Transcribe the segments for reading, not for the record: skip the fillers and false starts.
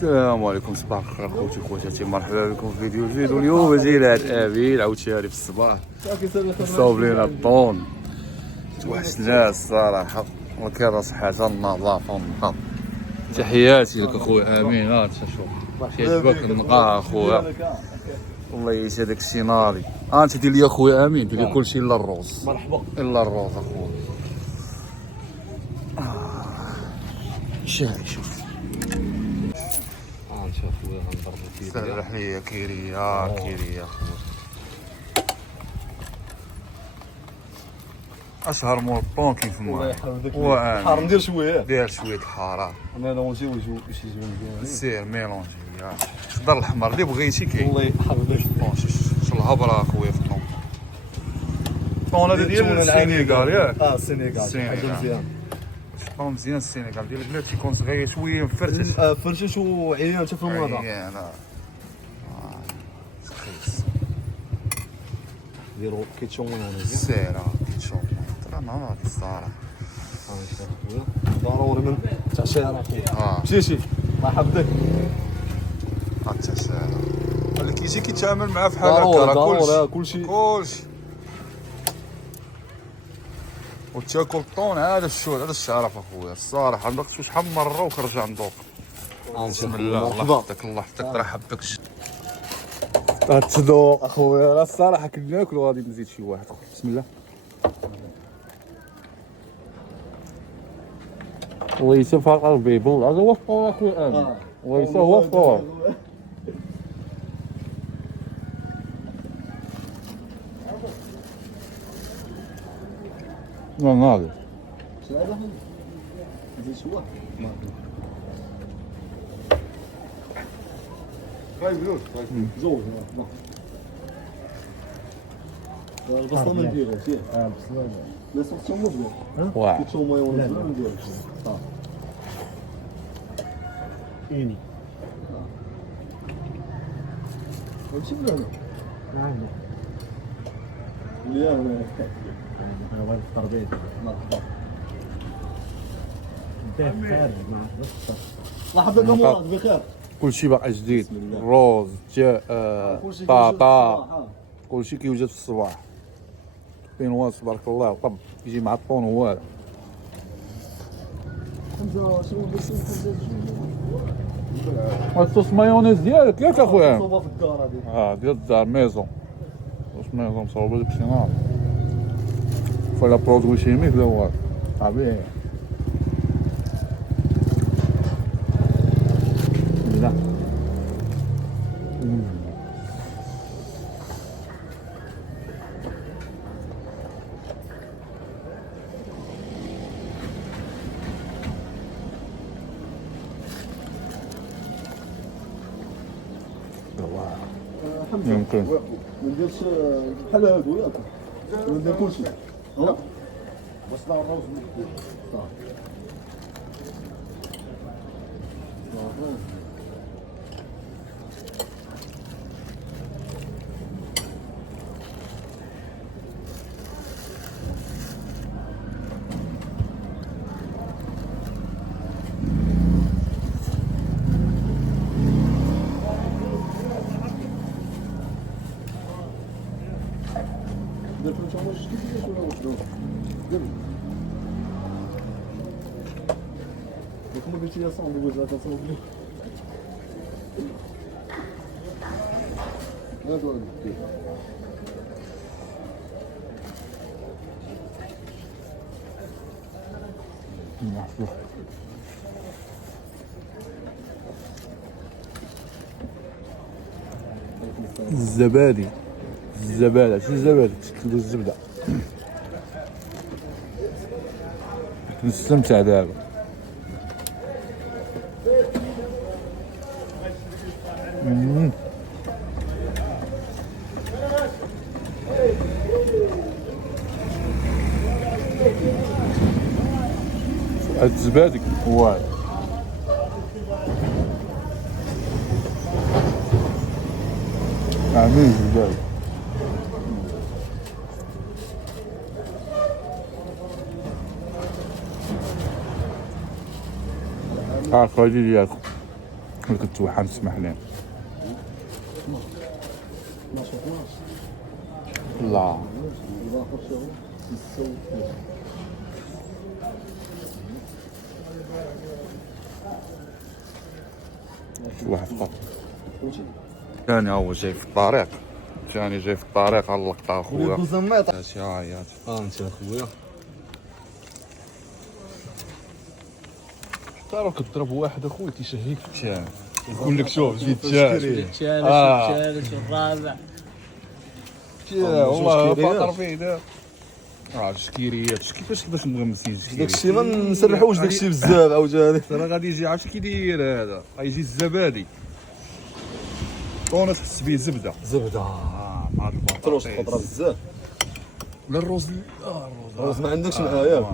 السلام عليكم، صباح الخير خوتي خواتاتي، مرحبا بكم في فيديو جديد. واليوم جاي لهاد الامين عاوتاني في الصباح صاوب لينا الضون. توحشنا الصراحه وكان صحه النظافه والنقاء. تحياتي لك اخويا امين. انت شوف كيعجبك النقاء اخويا، والله يعيش هذاك الشيء ناضي. انت دير لي اخويا امين، دير لي كلشي الا الروز. مرحبا. الا الروز اخويا. شاهي شوف نشوف خويا غنضربو فيه. سرح لي كيريا كيريا خويا. اشهر مول الطون كاين في الله المغرب. يحفظك. حار ندير شويه. دير شويه الحاره. ميلونجي وشي زوين. سير ميلونجي خضر الحمر اللي بغيتي كاين. الله يحفظك. شو الهبره اخويا في الطون. الطون هذا ديال السينيغال ياك؟ السينيغال حاجه مزيان. الطون مزيان السينيغال ديال البلاد تيكون صغير شويه مفرتش. فرشش وعيان حتى في المناظر. عيان سخيس. ديرو كيتشون هنا مزيان. سير كيتشوف ترى نهار الصراحه. شوف خويا ضروري من تعشيره خويا. مشيتي الله يحفظك. التعشيره اللي كيجي كيتعامل معاه بحال ضروري هكا كلشي. وتاكل الطون هذا الشهر هذا الشعرف اخويا الصراحه. ندقت شحال من مره وكنرجع ندوق. بسم الله الله يحفظك الله يحفظك راه حبك تذوق اخويا. راه الصراحه كناكل وغادي نزيد شي واحد. بسم الله. الله يسفر قلبي بالله. هذا هو الفطور اخويا امين. الله يسهل هو الفطور. لا ناضي شنو هذا؟ نزيد شي واحد. زوج البصله ما نديرهاش ياك. بصله لا صوص مزيان. واحد كيتشو مايونيز ما نديرهاش. ايني ماشي بلا هنا. نعم وياه انا واقف في الترابيزه. مرحبا بخير. الله يحفظك مراد بخير. كلشي باقي جديد. الروز جاء طاطا كلشي كيوجد في الصباح. بينواس تبارك الله طب يجي مع الطون هو هذا. الصوص مايونيز ديالك ياك اخويا؟ صوبه في الدار هذيك. ديال الدار ميزون. واش ميزون مصوبه داك الشيء نار. فلا برودوي شيميك لا هو طبيعي. لا يمكن ما نديرش بحال هادو ياك. ندير كلشي. بصله الروز ندير في الشمس جديد ولا واش دير؟ كما قلتي يا صاحبي واش هذا صاحبي. هادو الزبادي الزبادة شي الزبادي تشكلو الزبدة. نستمتع دابا. هاد الزبادي واعر. عاملين الزبادي. هاك هادي ديالكم. ولا كتوحل تسمح لنا. لا واحد فقط ثاني هو جاي في الطريق، ثاني جاي في الطريق على اللقطة اخويا. هاتي عيط انت اخويا تعرف كتضرب واحد اخويا تيشهيك الثاني يقول لك شوف جيت ثالث الثالث والرابع والله فاطر فيه دابا. شكيريات كيفاش مغمسين شكيريات داكشي ما نسرحوش داكشي بزاف عاوتاني. راه غادي يجي عرفتي كي داير هذا غيجي الزبادي كون تحس به زبده مع تروش البطاطس خضره بزاف. لا الروز الروز ما عندكش معايا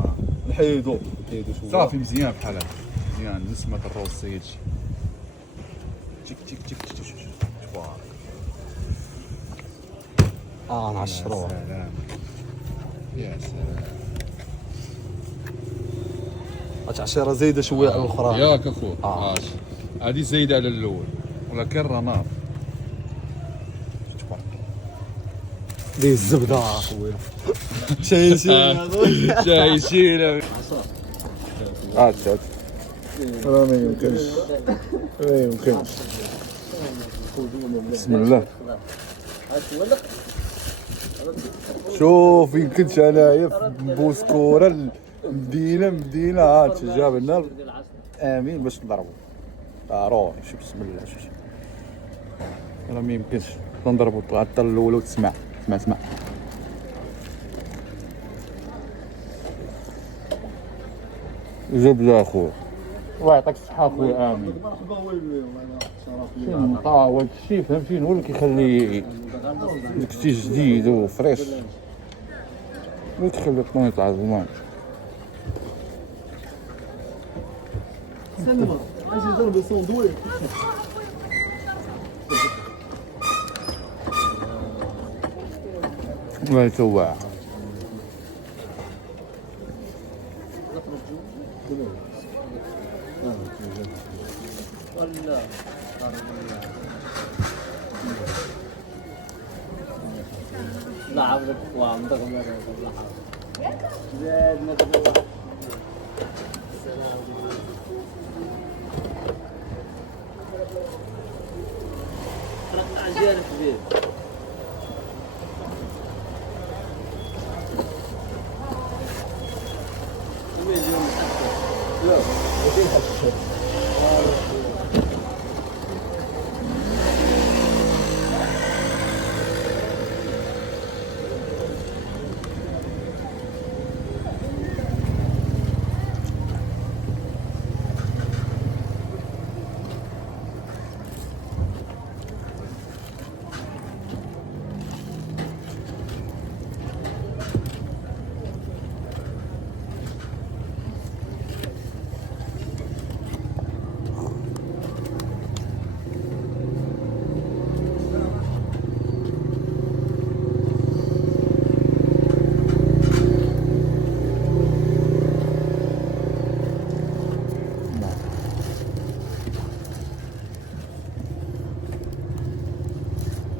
نحيدو شويه صافي مزيان بحال هكا مزيان نسمة الروز سيدي تيك تيك تيك تيك تبارك نعشروه. سلام يا سلام التعشيره زايده شويه على الاخرى. ياك اخو هذه زايده على الاول ولكن راه نار تبارك دي الزبده اخويا شاي شاي شيله هات راه ما يمكنش ما يمكنش. بسم الله شوف يمكنش انايا في بوسكوره مدينه هات جاب لنا امين باش نضربو ضروري. شوف بسم الله شوف راه ما يمكنش نضربو حتى الاول وتسمع اسمع زبده اخويا الله يعطيك الصحه اخويا امين. شي مطاول شي فهمتيني هو اللي كيخلي داكشي جديد وفريش اللي تخلي الطون يطلع زمان. سلمى اجي نضرب الصندوق. الله يتوع ولا لا عبرك وعمدك مرة لا حاجة زاد نقدر ترك عجير كبير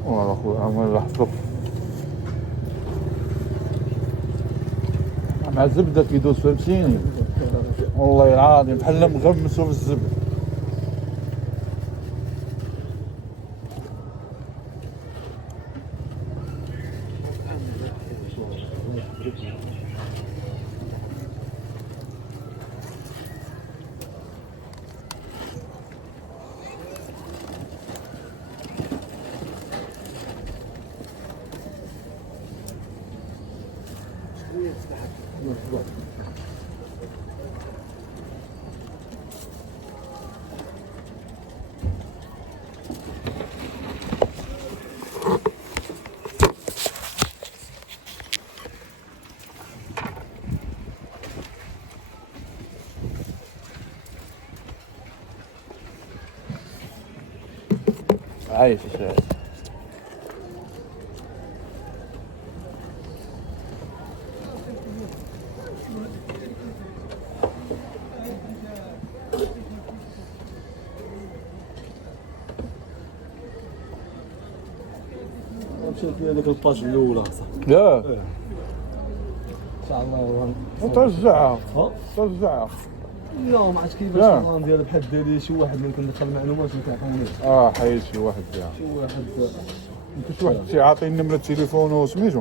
والله اخويا عمال لحظة مع الزبدة كيدوز فهمتيني والله العظيم بحال مغمسو في الزبدة. عايش عايش مشات لي هذيك الباج الاولى صاحبي. ياه ان شاء الله وترجعها ها ترجعها. لا ما عرفتش كيفاش الران ديالها بحال داري شي واحد اللي كندخل معلومات ما كيعطيونيش حيد شي واحد فيها. شي واحد كاين شي واحد تيعطي نمرة تليفونه سميتو